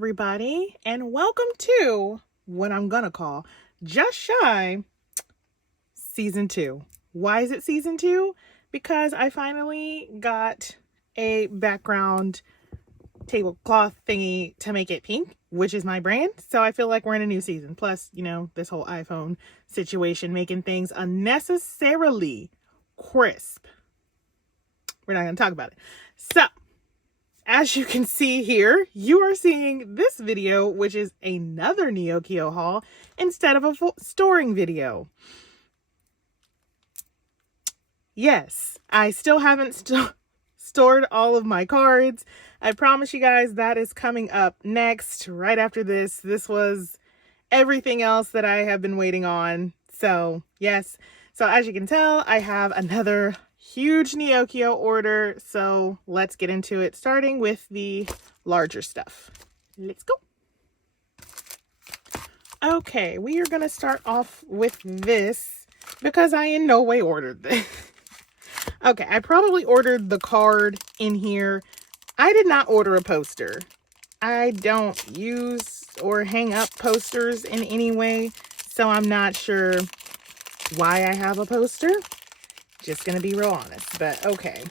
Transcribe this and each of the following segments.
everybody, and welcome to what I'm gonna call Just Shy Season 2. Why is it Season 2? Because I finally got a background tablecloth thingy to make it pink, which is my brand, so I feel like we're in a new season. Plus, you know, this whole iPhone situation making things unnecessarily crisp. We're not gonna talk about it. So, as you can see here, you are seeing this video, which is another Neokyo haul instead of a storing video. Yes, I still haven't stored all of my cards. I promise you guys that is coming up next, right after this. This was everything else that I have been waiting on. So, yes. So, as you can tell, I have another huge Neokyo order, so let's get into it, starting with the larger stuff. Let's go. Okay, we are going to start off with this because I in no way ordered this. Okay, I probably ordered the card in here. I did not order a poster. I don't use or hang up posters in any way, so I'm not sure why I have a poster. Just gonna be real honest, but okay.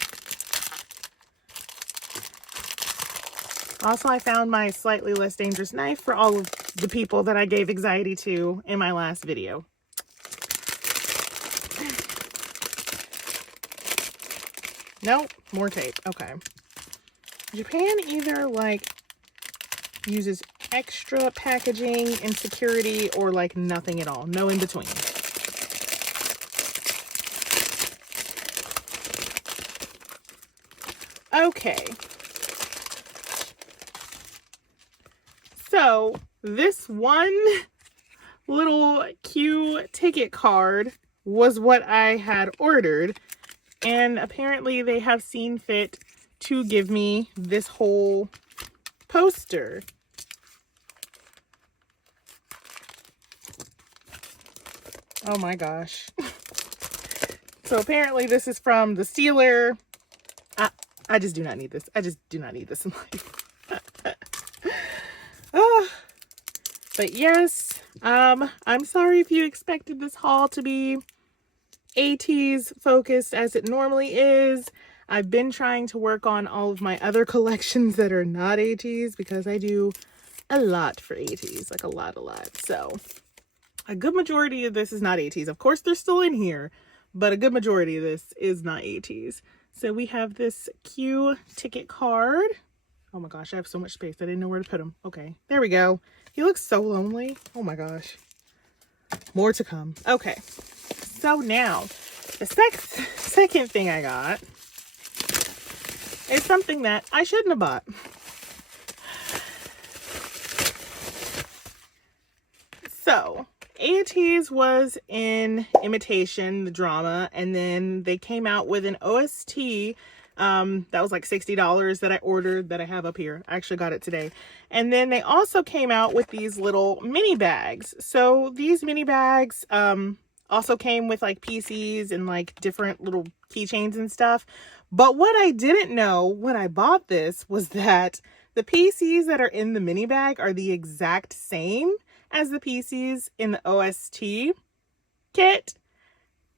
Also, I found my slightly less dangerous knife for all of the people that I gave anxiety to in my last video. Nope, more tape. Okay. Japan either like uses extra packaging and security or like nothing at all. No in between. Okay, so this one little cute ticket card was what I had ordered, and apparently they have seen fit to give me this whole poster. Oh my gosh. So apparently this is from the sealer. I just do not need this. I just do not need this in life. But yes, I'm sorry if you expected this haul to be Ateez focused as it normally is. I've been trying to work on all of my other collections that are not Ateez because I do a lot for Ateez, like a lot. So a good majority of this is not Ateez. Of course, they're still in here, but a good majority of this is not Ateez. So we have this cute ticket card. Oh my gosh, I have so much space. I didn't know where to put him. Okay, there we go. He looks so lonely. Oh my gosh. More to come. Okay, so now the second thing I got is something that I shouldn't have bought. So Ateez was in Imitation, the drama, and then they came out with an OST that was like $60 that I ordered, that I have up here. I actually got it today. And then they also came out with these little mini bags. So these mini bags also came with like PCs and like different little keychains and stuff. But what I didn't know when I bought this was that the PCs that are in the mini bag are the exact same as the PCs in the OST kit.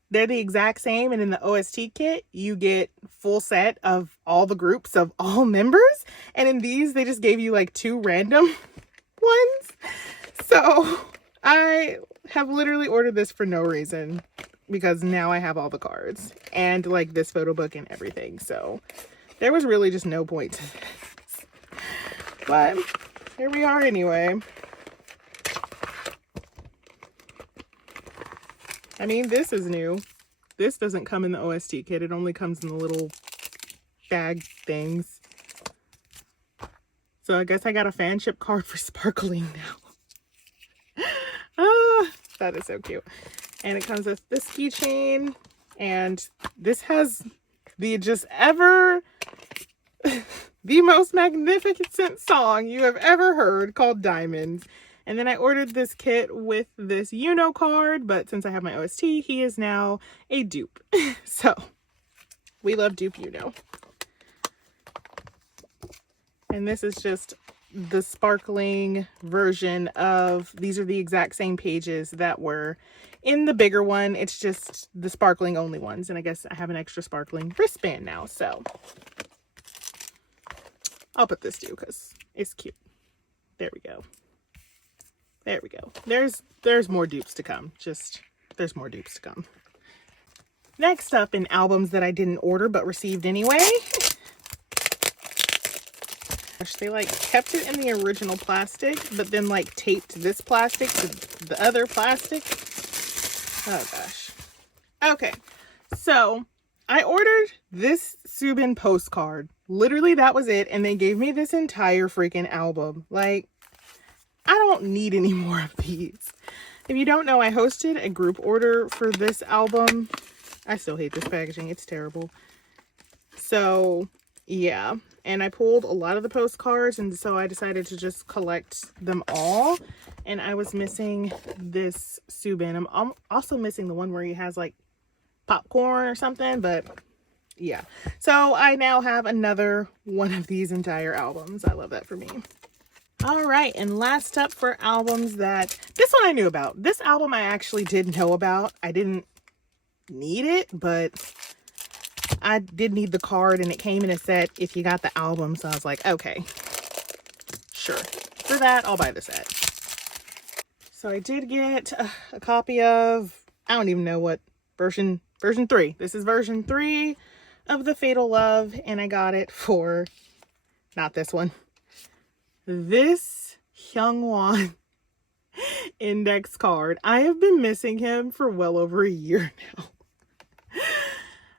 They're the exact same, and in the OST kit you get full set of all the groups of all members, and in these they just gave you like 2 random ones. So I have literally ordered this for no reason because now I have all the cards and like this photo book and everything, so there was really just no point to this. But here we are anyway. I mean, this is new. This doesn't come in the OST kit. It only comes in the little bag things. So I guess I got a fanship card for sparkling now. That is so cute. And it comes with this keychain. And this has the just ever the most magnificent song you have ever heard, called Diamonds. And then I ordered this kit with this Yuno card, but since I have my OST, he is now a dupe. So, we love dupe Yuno. And this is just the sparkling version of, these are the exact same pages that were in the bigger one. It's just the sparkling only ones. And I guess I have an extra sparkling wristband now. So I'll put this too because it's cute. There we go. There we go. There's more dupes to come. There's more dupes to come. Next up, in albums that I didn't order but received anyway. They like kept it in the original plastic, but then like taped this plastic to the other plastic. Oh gosh. Okay. So I ordered this Subin postcard. Literally that was it. And they gave me this entire freaking album. Like, I don't need any more of these. If you don't know, I hosted a group order for this album. I still hate this packaging. It's terrible. So yeah. And I pulled a lot of the postcards, and so I decided to just collect them all. And I was missing this Subin. I'm also missing the one where he has like popcorn or something, but yeah. So I now have another one of these entire albums. I love that for me. All right, and last up for albums that, this one I knew about. This album I actually did know about. I didn't need it, but I did need the card, and it came in a set if you got the album. So I was like, okay, sure. For that, I'll buy the set. So I did get a copy of, I don't even know what version 3. This is version 3 of The Fatal Love, and I got it for, not this one, this Hyungwon index card. I have been missing him for well over a year now.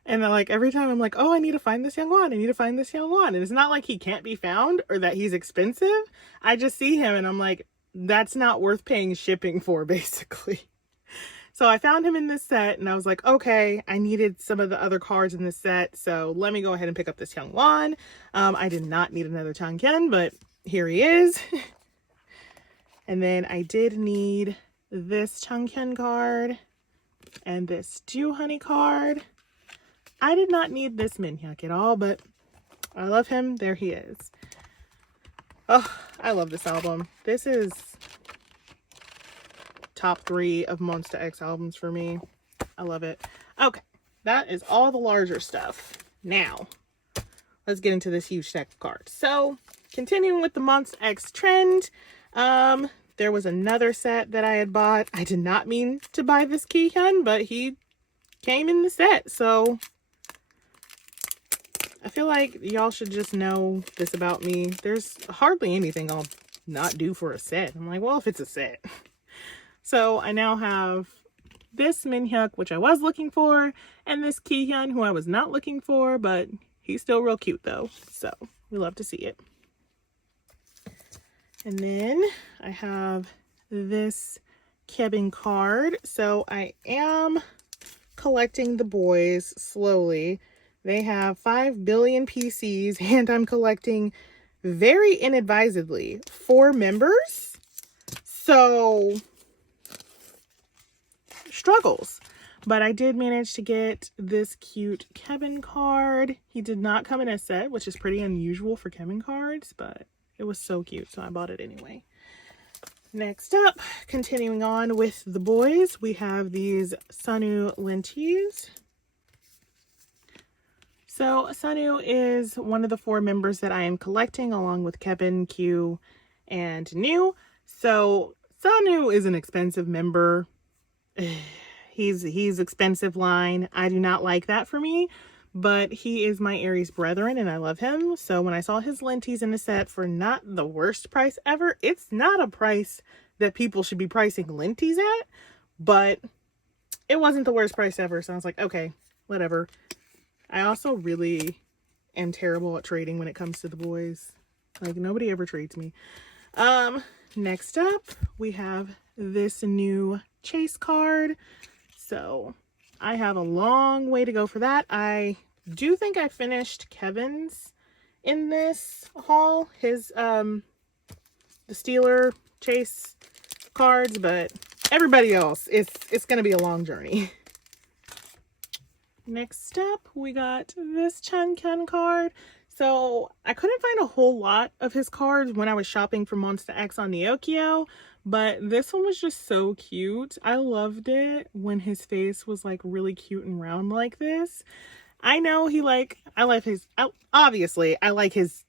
And then, like, every time I'm like, oh, I need to find this Hyungwon. I need to find this Hyungwon. And it's not like he can't be found or that he's expensive. I just see him and I'm like, that's not worth paying shipping for, basically. So I found him in this set and I was like, okay, I needed some of the other cards in this set. So let me go ahead and pick up this Hyungwon. I did not need another Changhyun, but here he is. And then I did need this Changhyun card and this Ju Honey card. I did not need this Minhyuk at all, but I love him. There he is. Oh, I love this album. This is top 3 of Monsta X albums for me. I love it. Okay, that is all the larger stuff. Now, let's get into this huge stack of cards. So, continuing with the Monsta X trend, there was another set that I had bought. I did not mean to buy this Kihyun, but he came in the set, so I feel like y'all should just know this about me. There's hardly anything I'll not do for a set. I'm like, well, if it's a set. So I now have this Minhyuk, which I was looking for, and this Kihyun, who I was not looking for, but he's still real cute though. So we love to see it. And then I have this Kevin card. So I am collecting the boys slowly. They have 5 billion PCs, and I'm collecting very inadvisedly 4 members. So, struggles. But I did manage to get this cute Kevin card. He did not come in a set, which is pretty unusual for Kevin cards, but it was so cute, so I bought it anyway. Next up, continuing on with the boys, we have these Sunu Linties. So Sunu is one of the 4 members that I am collecting along with Kevin, Q, and New. So Sunu is an expensive member. He's expensive line. I do not like that for me, but he is my Aries brethren and I love him. So when I saw his Linties in the set for not the worst price ever, it's not a price that people should be pricing Linties at, but it wasn't the worst price ever. So I was like, okay, whatever. I also really am terrible at trading when it comes to the boys. Like, nobody ever trades me. Next up, we have this new Chase card. So, I have a long way to go for that. I do think I finished Kevin's in this haul. His, the Steeler Chase cards, but everybody else, it's going to be a long journey. Next up, we got this Changhyun card. So I couldn't find a whole lot of his cards when I was shopping for Monsta X on Neokyo, but this one was just so cute. I loved it when his face was like really cute and round like this. I know obviously I like his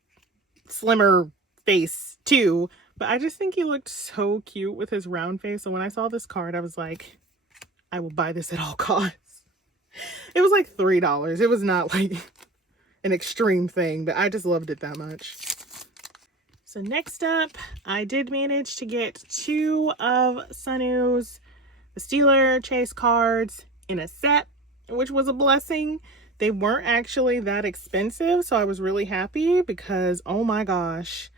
slimmer face too, but I just think he looked so cute with his round face. So when I saw this card, I was like, I will buy this at all costs. It was like $3. It was not like an extreme thing, but I just loved it that much. So next up, I did manage to get 2 of Sunu's the Steeler Chase cards in a set, which was a blessing. They weren't actually that expensive, so I was really happy because, oh my gosh,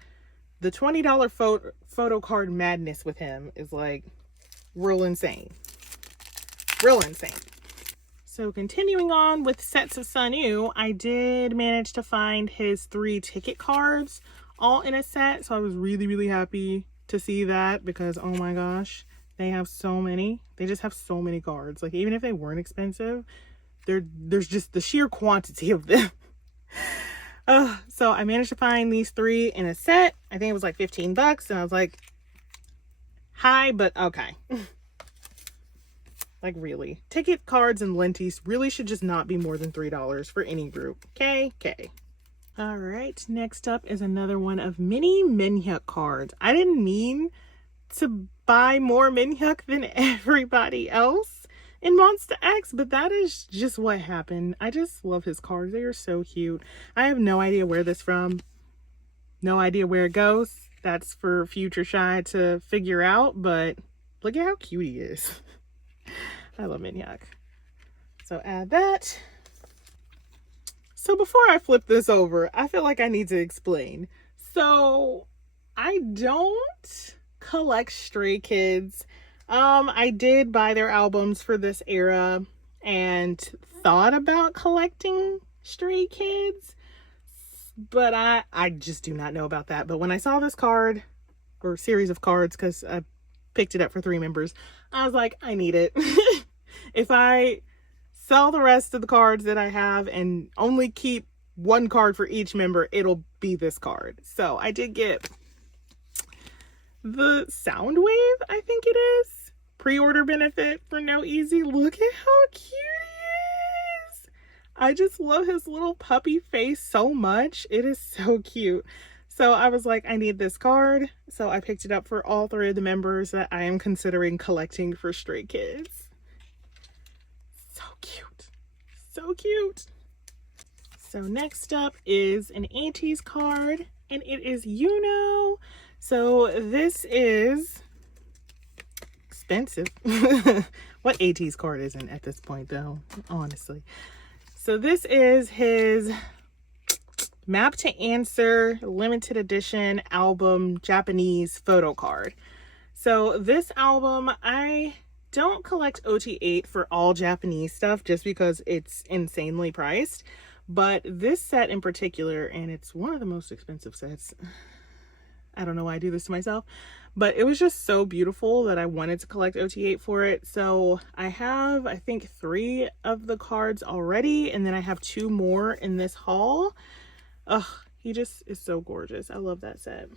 the $20 photo card madness with him is like real insane. Real insane. So continuing on with sets of Sunu, I did manage to find his 3 ticket cards all in a set. So I was really, really happy to see that because, oh my gosh, they have so many. They just have so many cards. Like, even if they weren't expensive, there's just the sheer quantity of them. So I managed to find these 3 in a set. I think it was like 15 bucks. And I was like, hi, but okay. Like, really, ticket cards and lenties really should just not be more than $3 for any group. Okay. All right, next up is another one of mini Minhyuk cards. I didn't mean to buy more Minhyuk than everybody else in Monsta X, but that is just what happened. I just love his cards. They are so cute. I have no idea where this from. No idea where it goes. That's for future Shy to figure out, but look at how cute he is. I love Minhyuk. So add that. So before I flip this over, I feel like I need to explain. So I don't collect Stray Kids. I did buy their albums for this era and thought about collecting Stray Kids, but I just do not know about that. But when I saw this card, or series of cards, because I picked it up for 3 members, I was like, I need it. If I sell the rest of the cards that I have and only keep 1 card for each member, it'll be this card. So I did get the Soundwave, I think it is. Pre-order benefit for No Easy. Look at how cute he is. I just love his little puppy face so much. It is so cute. So I was like, I need this card. So I picked it up for all 3 of the members that I am considering collecting for Stray Kids. So cute. So cute. So next up is an Ateez card, and it is Yuno. So this is expensive. What Ateez card isn't at this point, though, honestly. So this is his Map to Answer limited edition album Japanese photo card. So this album, I don't collect OT8 for all Japanese stuff just because it's insanely priced, but this set in particular, and it's one of the most expensive sets. I don't know why I do this to myself, but it was just so beautiful that I wanted to collect OT8 for it. So I have, I think, 3 of the cards already, and then I have 2 more in this haul. Ugh, he just is so gorgeous. I love that set.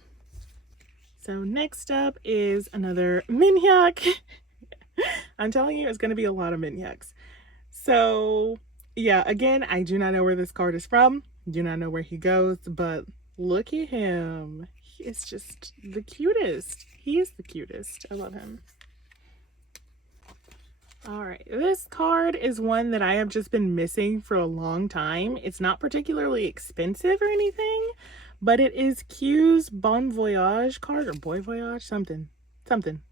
So next up is another Minhyuk. I'm telling you, it's going to be a lot of Minhyuks. So yeah, again, I do not know where this card is from. Do not know where he goes, but look at him. He is just the cutest. He is the cutest. I love him. All right, this card is one that I have just been missing for a long time. It's not particularly expensive or anything, but it is Q's Bon Voyage card, or Boy Voyage, something.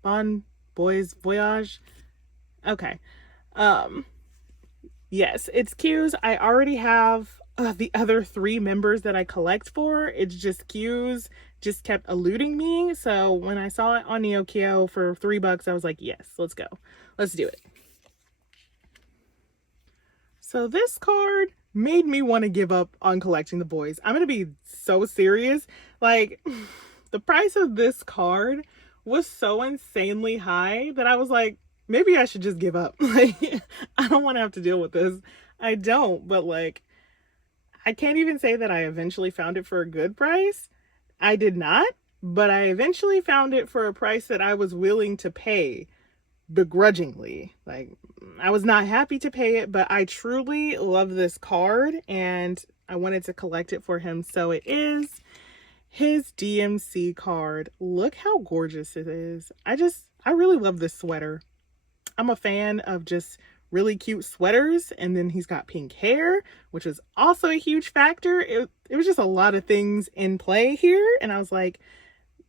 Bon Boys Voyage. Okay. Yes, it's Q's. I already have the other 3 members that I collect for. It's just Q's just kept eluding me. So when I saw it on Neokyo for $3, I was like, yes, let's go. Let's do it. So this card made me want to give up on collecting the boys. I'm going to be so serious. Like, the price of this card was so insanely high that I was like, maybe I should just give up. Like, I don't want to have to deal with this. I don't, but like, I can't even say that I eventually found it for a good price. I did not, but I eventually found it for a price that I was willing to pay begrudgingly. Like, I was not happy to pay it, but I truly love this card and I wanted to collect it for him. So it is his DMC card. Look how gorgeous it is. I really love this sweater. I'm a fan of just really cute sweaters, and then he's got pink hair, which is also a huge factor. It was just a lot of things in play here, and I was like,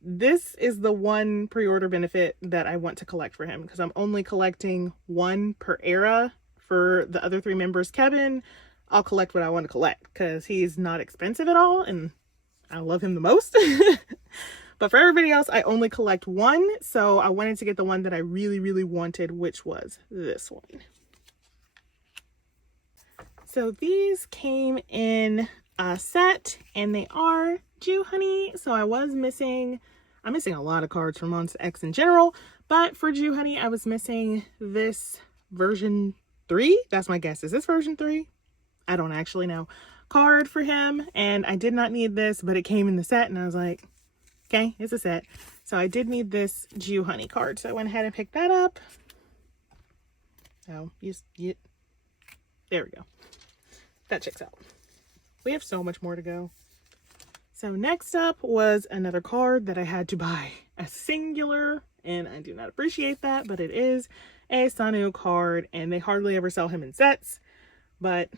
this is the one pre-order benefit that I want to collect for him, because I'm only collecting one per era. For the other three members, Kevin, I'll collect what I want to collect because he's not expensive at all and I love him the most. But for everybody else, I only collect one, so I wanted to get the one that I really, really wanted, which was this one. So these came in a set, and they are Jew Honey. So I'm missing a lot of cards from Monsta X in general, but for Jew Honey, I was missing this version 3. That's my guess. Is this version 3? I don't actually know. Card for him, and I did not need this, but it came in the set, and I was like, okay, it's a set. So I did need this Jew Honey card, so I went ahead and picked that up. Oh, there we go. That checks out. We have so much more to go. So next up was another card that I had to buy a singular, and I do not appreciate that, but it is a Sanu card, and they hardly ever sell him in sets. But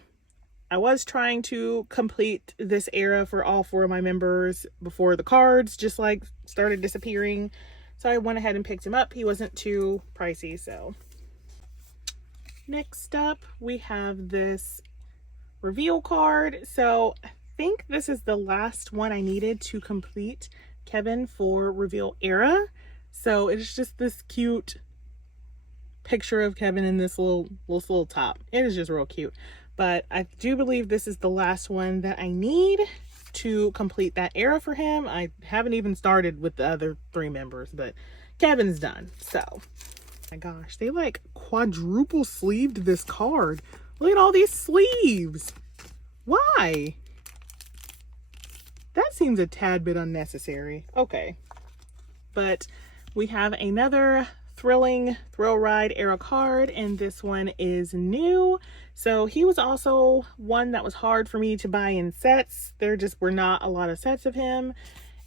I was trying to complete this era for all 4 of my members before the cards just like started disappearing. So I went ahead and picked him up. He wasn't too pricey. So next up, we have this reveal card. So I think this is the last one I needed to complete Kevin for reveal era. So it's just this cute picture of Kevin in this little top. It is just real cute. But I do believe this is the last one that I need to complete that era for him. I haven't even started with the other 3 members, but Kevin's done. So, my gosh, they like quadruple sleeved this card. Look at all these sleeves. Why? That seems a tad bit unnecessary. Okay. But we have another thrilling thrill ride era card, and this one is new. So he was also one that was hard for me to buy in sets. There just were not a lot of sets of him,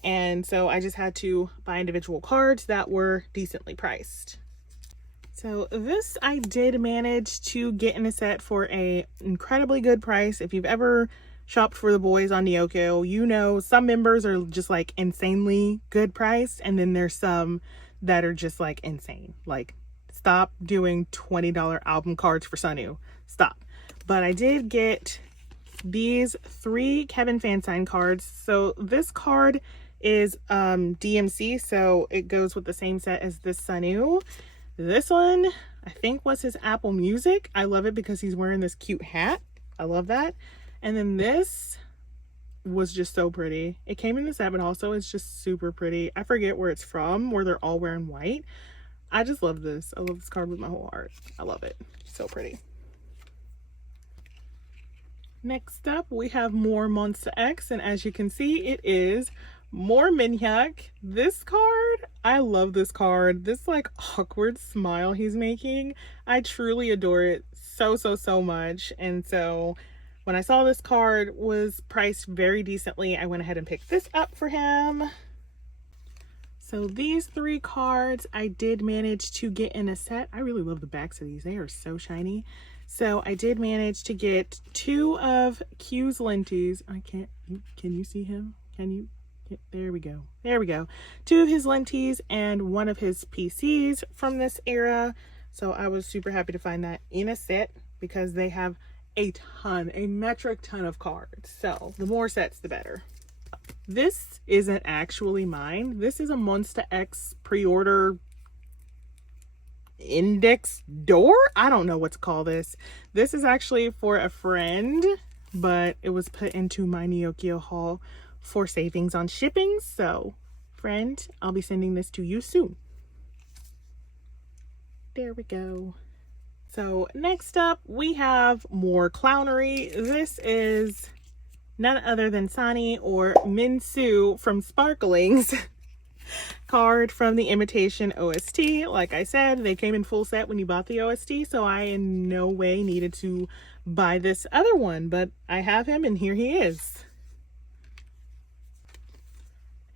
and so I just had to buy individual cards that were decently priced. So this I did manage to get in a set for a incredibly good price. If you've ever shopped for the boys on Neokyo, you know some members are just like insanely good priced, and then there's some that are just like insane. Like, stop doing $20 album cards for Sanu. Stop. But I did get these 3 Kevin fan sign cards. So this card is DMC, so it goes with the same set as this Sanu. This one I think was his Apple Music. I love it because he's wearing this cute hat. I love that. And then this was just so pretty. It came in the set, but also it's just super pretty. I forget where it's from, where they're all wearing white. I just love this. I love this card with my whole heart. I love it. So pretty. Next up, we have more Monsta X, and as you can see, it is more Minhyuk. This card, I love this card. This like awkward smile he's making, I truly adore it so much. And so when I saw this card was priced very decently, I went ahead and picked this up for him. So these 3 cards I did manage to get in a set. I really love the backs of these. They are so shiny. So I did manage to get 2 of Q's lenties. Can you see him? There we go. There we go. 2 of his lenties and 1 of his PCs from this era. So I was super happy to find that in a set because they have a metric ton of cards. So the more sets, the better. This isn't actually mine. This is a Monsta X pre-order index door. I don't know what to call this. This is actually for a friend, but it was put into my Neokyo Haul for savings on shipping. So, friend, I'll be sending this to you soon. There we go. So next up, we have more clownery. This is none other than Sani or Minsu from Sparklings card from the Imitation OST. Like I said, they came in full set when you bought the OST, so I in no way needed to buy this other one, but I have him and here he is.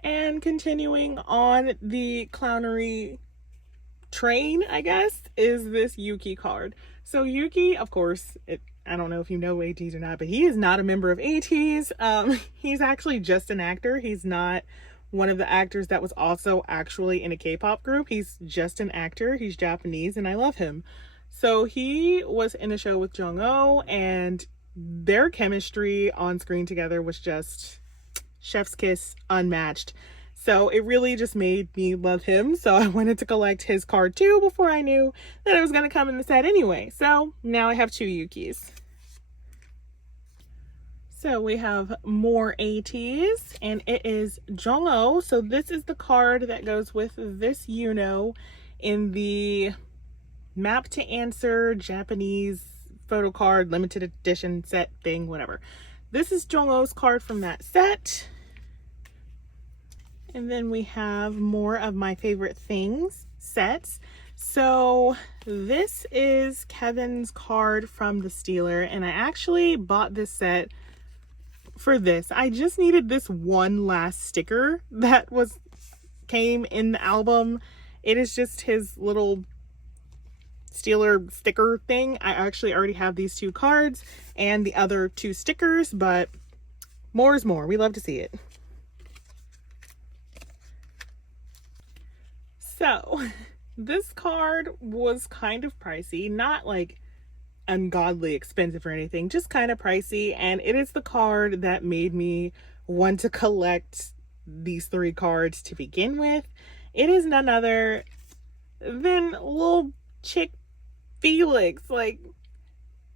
And continuing on the clownery train, I guess, is this Yuki card. So Yuki, of course, I don't know if you know Ateez or not, but he is not a member of Ateez. He's actually just an actor. He's not one of the actors that was also actually in a K-pop group. He's just an actor. He's Japanese and I love him. So he was in a show with Jung-Oh and their chemistry on screen together was just chef's kiss, unmatched. So it really just made me love him. So I wanted to collect his card too before I knew that it was going to come in the set anyway. So now I have 2 Yukis. So we have more Ateez and it is Jung-Oh. So this is the card that goes with this Yuno in the Map to Answer Japanese photo card limited edition set thing, whatever. This is Jung-Oh's card from that set. And then we have more of my favorite things sets. So this is Kevin's card from the Stealer, and I actually bought this set for this. I just needed this one last sticker that came in the album. It is just his little Stealer sticker thing. I actually already have these 2 cards and the other 2 stickers, but more is more. We love to see it. So this card was kind of pricey, not like ungodly expensive or anything, just kind of pricey. And it is the card that made me want to collect these 3 cards to begin with. It is none other than little chick Felix. Like,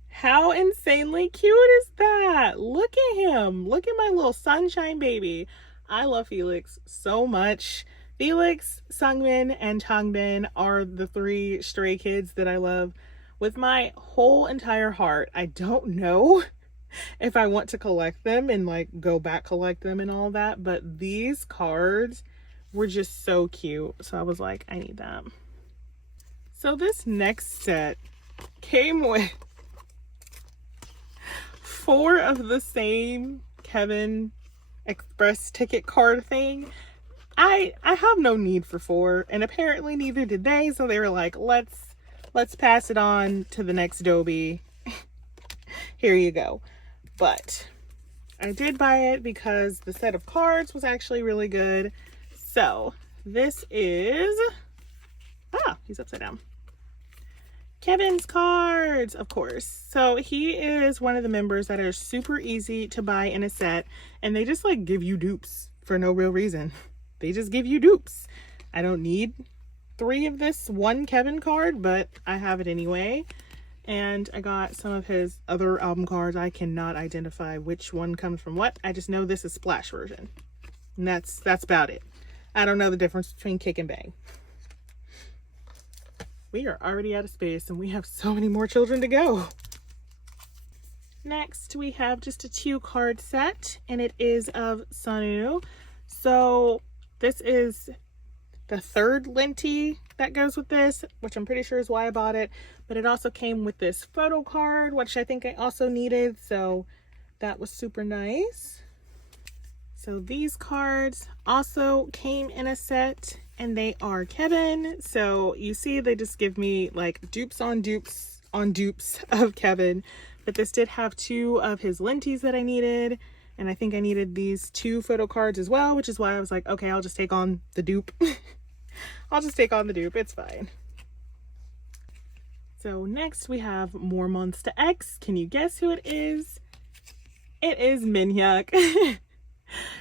how insanely cute is that? Look at him. Look at my little sunshine baby. I love Felix so much. Felix, Sungmin, and Changbin are the 3 stray kids that I love with my whole entire heart. I don't know if I want to collect them and like go back collect them and all that, but these cards were just so cute. So I was like, I need that. So this next set came with 4 of the same Kevin Express ticket card thing. I have no need for 4, and apparently neither did they, so they were like, let's pass it on to the next Dobie. Here you go. But I did buy it because the set of cards was actually really good. So this is, he's upside down. Kevin's cards, of course. So he is one of the members that are super easy to buy in a set, and they just like give you dupes for no real reason. They just give you dupes. I don't need 3 of this one Kevin card, but I have it anyway. And I got some of his other album cards. I cannot identify which one comes from what. I just know this is Splash version. And that's about it. I don't know the difference between Kick and Bang. We are already out of space and we have so many more children to go. Next, we have just a 2 card set, and it is of Sanu. So this is the 3rd Linty that goes with this, which I'm pretty sure is why I bought it. But it also came with this photo card, which I think I also needed. So that was super nice. So these cards also came in a set, and they are Kevin. So you see, they just give me like dupes on dupes on dupes of Kevin. But this did have 2 of his Linties that I needed. And I think I needed these 2 photo cards as well, which is why I was like, okay, I'll just take on the dupe. I'll just take on the dupe. It's fine. So next we have more Monsta X. Can you guess who it is? It is Minhyuk.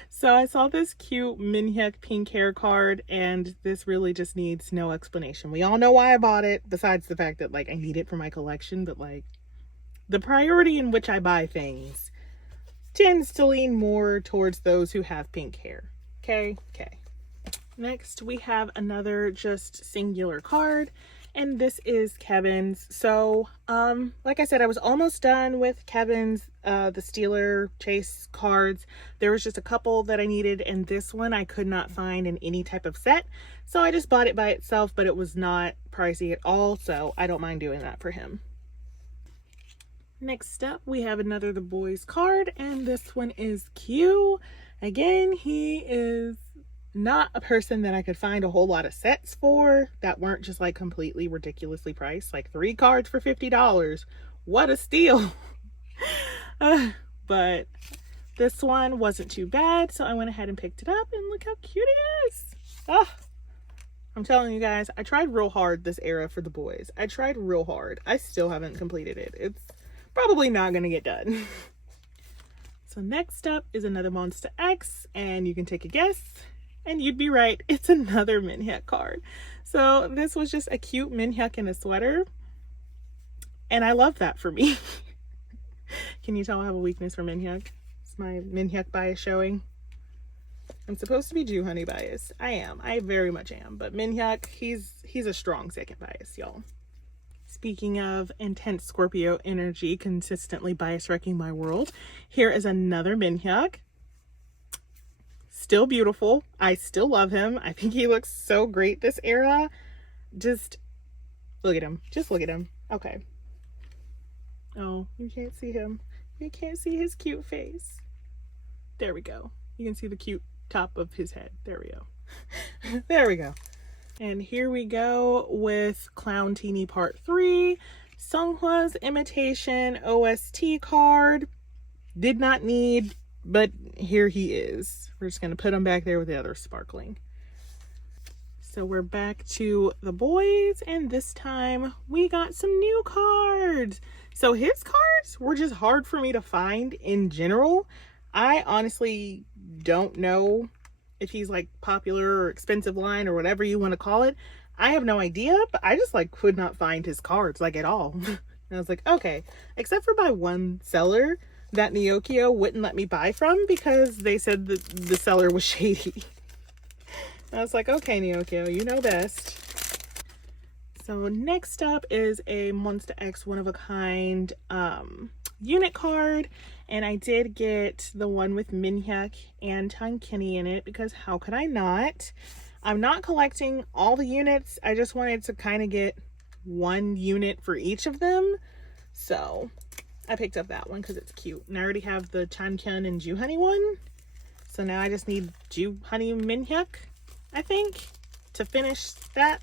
So I saw this cute Minhyuk pink hair card, and this really just needs no explanation. We all know why I bought it, besides the fact that like I need it for my collection, but like the priority in which I buy things tends to lean more towards those who have pink hair. Okay. Next, we have another just singular card, and this is Kevin's. So like I said, I was almost done with Kevin's the Steeler Chase cards. There was just a couple that I needed, and this one I could not find in any type of set, so I just bought it by itself, but it was not pricey at all, so I don't mind doing that for him. Next up, we have another The Boys card, and this one is Q. Again, he is not a person that I could find a whole lot of sets for that weren't just like completely ridiculously priced. Like 3 cards for $50. What a steal. But this one wasn't too bad, so I went ahead and picked it up, and look how cute it is. Oh, I'm telling you guys, I tried real hard this era for The Boys. I tried real hard. I still haven't completed it. It's probably not gonna get done. So next up is another Monsta X, and you can take a guess, and you'd be right, it's another Minhyuk card. So this was just a cute Minhyuk in a sweater, and I love that for me. Can you tell I have a weakness for Minhyuk? Is my Minhyuk bias showing? I'm supposed to be Jew Honey biased. I am. I very much am. But Minhyuk, he's a strong second bias, y'all. Speaking of intense Scorpio energy consistently bias wrecking my world, here is another Minhyuk. Still beautiful. I still love him. I think he looks so great this era. Just look at him. Just look at him. Okay. Oh, you can't see him. You can't see his cute face. There we go. You can see the cute top of his head. There we go. There we go. And here we go with Clown Teeny Part 3. Songhwa's Imitation OST card. Did not need, but here he is. We're just going to put him back there with the other sparkling. So we're back to The Boys, and this time we got some new cards. So his cards were just hard for me to find in general. I honestly don't know if he's like popular or expensive line or whatever you want to call it. I have no idea, but I just like could not find his cards like at all. And I was like, okay, except for by one seller that Neokyo wouldn't let me buy from because they said that the seller was shady. I was like, okay, Neokyo, you know best. So next up is a Monsta X one-of-a-kind unit card. And I did get the one with Minhyuk and Tankini in it because how could I not? I'm not collecting all the units. I just wanted to kind of get one unit for each of them. So I picked up that one because it's cute. And I already have the Chankyun and Jew Honey one. So now I just need Jew Honey Minhyuk, I think, to finish that.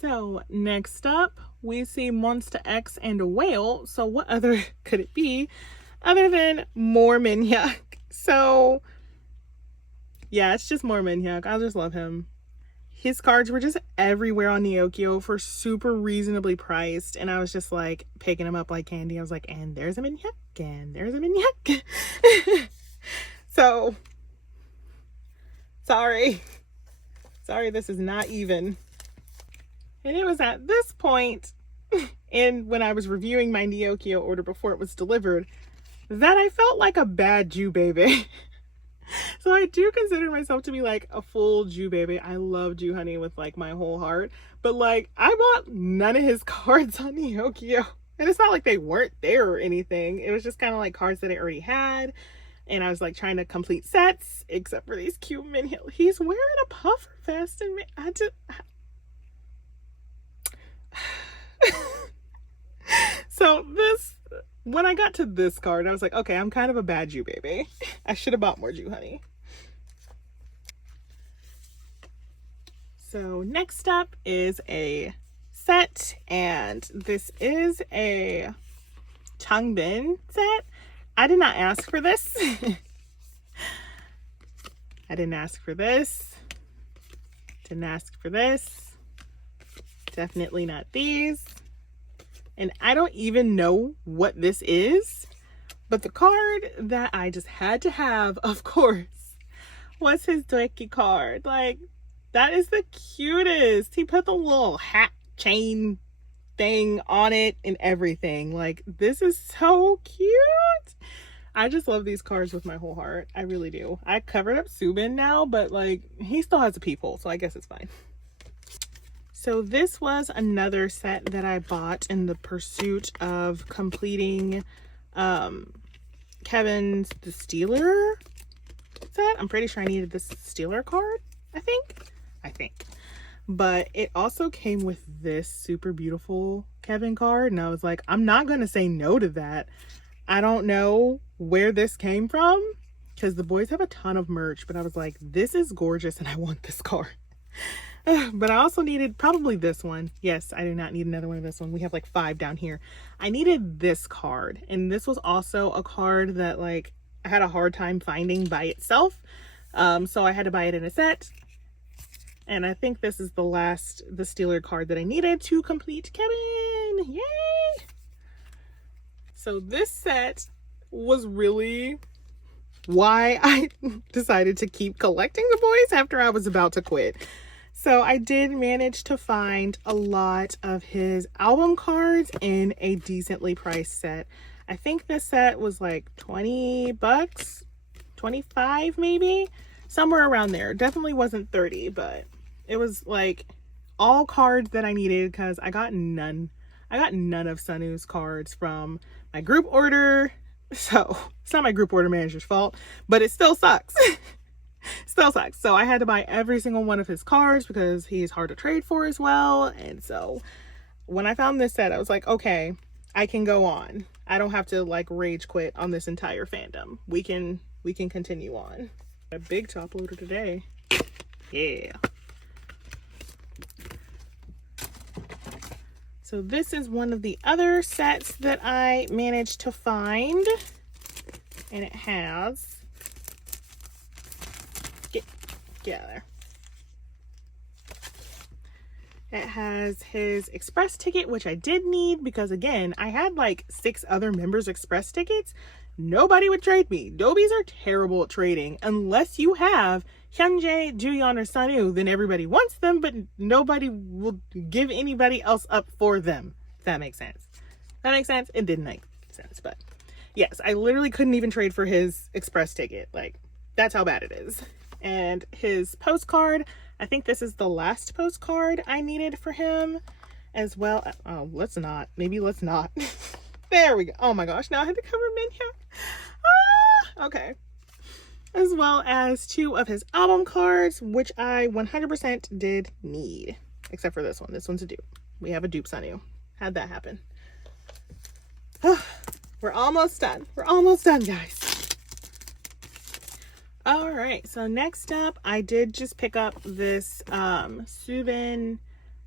So next up, we see Monsta X and a whale. So what other could it be other than more Minhyuk? So yeah, it's just more Minhyuk. I just love him. His cards were just everywhere on Neokyo for super reasonably priced. And I was just like picking them up like candy. I was like, and there's a Minhyuk, and there's a Minhyuk. So sorry, this is not even. And it was at this point, and when I was reviewing my Neokyo order before it was delivered, that I felt like a bad Jew baby. So I do consider myself to be like a full Jew baby. I love Jew Honey with like my whole heart. But like, I bought none of his cards on Neokyo. And it's not like they weren't there or anything. It was just kind of like cards that I already had. And I was like trying to complete sets, except for these cute Minhyuk. He's wearing a puffer vest, and so when I got to this card, I was like, okay, I'm kind of a bad Jew baby. I should have bought more Jew Honey. So next up is a set, and this is a Changbin set. I did not ask for this. I didn't ask for this. Didn't ask for this. Definitely not these. And I don't even know what this is, but the card that I just had to have, of course, was his Doeki card. Like, that is the cutest. He put the little hat chain thing on it and everything. Like, this is so cute. I just love these cards with my whole heart. I really do. I covered up Subin now, but like, he still has a peephole, so I guess it's fine. So this was another set that I bought in the pursuit of completing Kevin's The Stealer set. I'm pretty sure I needed this Stealer card, I think. But it also came with this super beautiful Kevin card, and I was like, I'm not going to say no to that. I don't know where this came from, because the boys have a ton of merch, but I was like, this is gorgeous and I want this card. But I also needed probably this one. Yes, I do not need another one of this one. We have like 5 down here. I needed this card, and this was also a card that like I had a hard time finding by itself. So I had to buy it in a set. And I think this is the Stealer card that I needed to complete Kevin. Yay! So this set was really why I decided to keep collecting the boys after I was about to quit. So I did manage to find a lot of his album cards in a decently priced set. I think this set was like 20 bucks, 25 maybe, somewhere around there. Definitely wasn't 30, but it was like all cards that I needed because I got none of Sanu's cards from my group order. So it's not my group order manager's fault, but it still sucks. Still sucks. So I had to buy every single one of his cards because he's hard to trade for as well. And so when I found this set, I was like, okay, I can go on. I don't have to like rage quit on this entire fandom. We can continue on. A big top loader today. Yeah. So this is one of the other sets that I managed to find, and it has, get out of there. It has his express ticket, which I did need because again, I had like 6 other members' express tickets. Nobody would trade me. Dobies are terrible at trading unless you have Hyunjae, Juyeon, or Sanu. Then everybody wants them, but nobody will give anybody else up for them. If that makes sense. That makes sense? It didn't make sense, but yes, I literally couldn't even trade for his express ticket. Like, that's how bad it is. And his postcard, I think this is the last postcard I needed for him as well. Oh, let's not. Maybe let's not. There we go. Oh my gosh, now I had to cover Minhyuk. Okay. As well as 2 of his album cards, which I 100% did need. Except for this one. This one's a dupe. We have a dupe Sanu. How'd that happen? We're almost done. We're almost done, guys. Alright, so next up, I did just pick up this Subin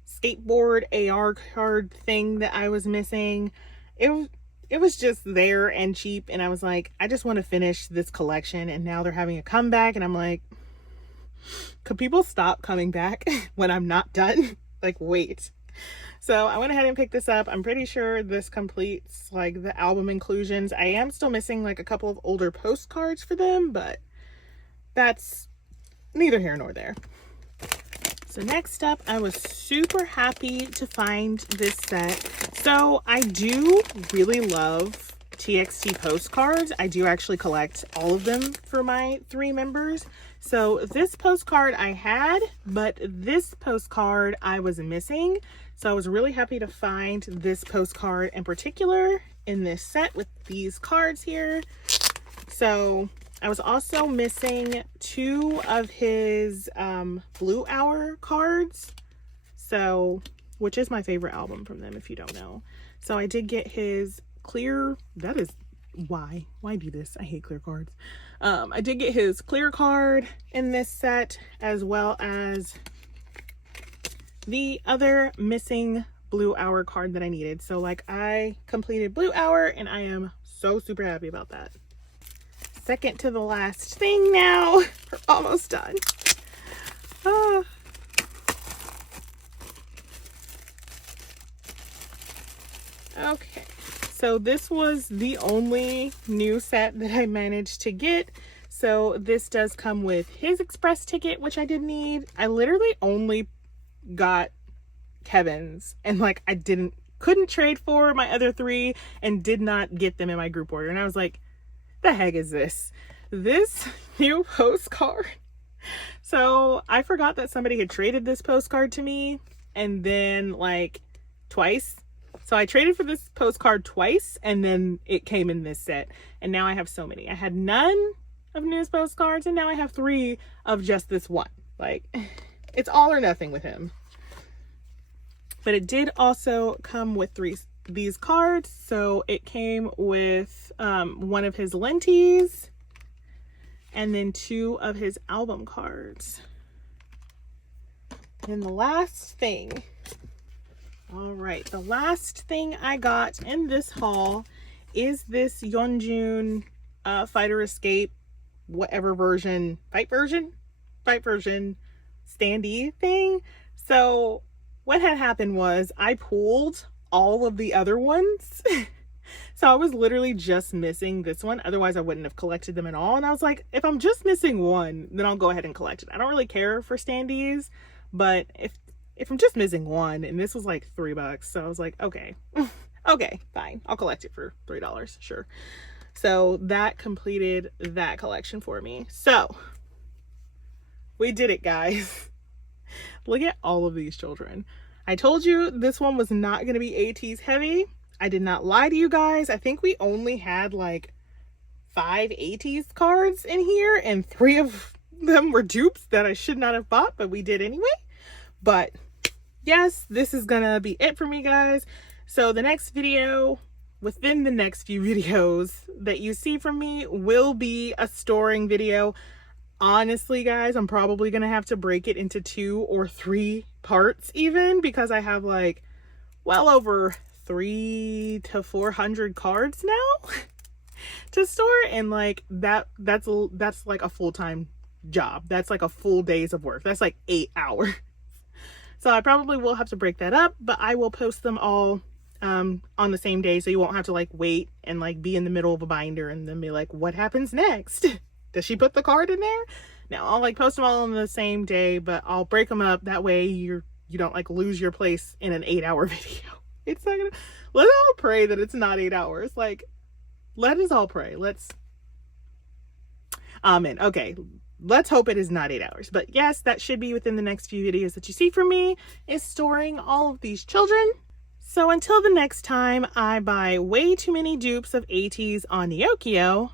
skateboard AR card thing that I was missing. It was just there and cheap, and I was like, I just want to finish this collection, and now they're having a comeback, and I'm like, could people stop coming back when I'm not done? Like, wait. So I went ahead and picked this up. I'm pretty sure this completes like the album inclusions. I am still missing like a couple of older postcards for them, but that's neither here nor there. So next up, I was super happy to find this set. So I do really love TXT postcards. I do actually collect all of them for my 3 members. So this postcard I had, but this postcard I was missing. So I was really happy to find this postcard in particular in this set with these cards here. So I was also missing 2 of his Blue Hour cards, so, which is my favorite album from them, if you don't know. So I did get his clear, that is, why do this? I hate clear cards. I did get his clear card in this set, as well as the other missing Blue Hour card that I needed. So like, I completed Blue Hour, and I am so super happy about that. Second to the last thing now. We're almost done. Okay, so this was the only new set that I managed to get. So this does come with his express ticket, which I did need. I literally only got Kevin's, and like I couldn't trade for my other 3 and did not get them in my group order. And I was like, the heck is this new postcard? So I forgot that somebody had traded this postcard to me, and then like twice. So I traded for this postcard twice, and then it came in this set. And now I have so many. I had none of News postcards, and now I have 3 of just this one. Like, it's all or nothing with him. But it did also come with these cards. So it came with one of his lenties, and then 2 of his album cards. And the last thing, all right, the last thing I got in this haul is this Yeonjun Fighter Escape, whatever version, fight version standee thing. So what had happened was I pulled all of the other ones. So I was literally just missing this one. Otherwise I wouldn't have collected them at all. And I was like, if I'm just missing one, then I'll go ahead and collect it. I don't really care for standees, but if I'm just missing one, and this was like $3, so I was like, okay, okay, fine. I'll collect it for $3, sure. So that completed that collection for me. So we did it, guys. Look at all of these children. I told you this one was not going to be Ateez heavy. I did not lie to you guys. I think we only had like 5 Ateez cards in here, and 3 of them were dupes that I should not have bought, but we did anyway. But yes, this is gonna be it for me, guys. So the next video, within the next few videos that you see from me, will be a storing video. Honestly, guys, I'm probably gonna have to break it into 2 or 3 parts even, because I have like well over 300 to 400 cards now to store, and like that's like a full-time job. That's like a full days of work. That's like 8 hours. So I probably will have to break that up, but I will post them all on the same day, so you won't have to like wait and like be in the middle of a binder and then be like, what happens next? Does she put the card in there? No, I'll like post them all on the same day, but I'll break them up. That way you don't like lose your place in an 8-hour video. It's not gonna, let's all pray that it's not 8 hours. Like, let us all pray. Let's, amen. Okay. Let's hope it is not 8 hours. But yes, that should be within the next few videos that you see from me, is storing all of these children. So until the next time I buy way too many dupes of Ateez on Neokyo,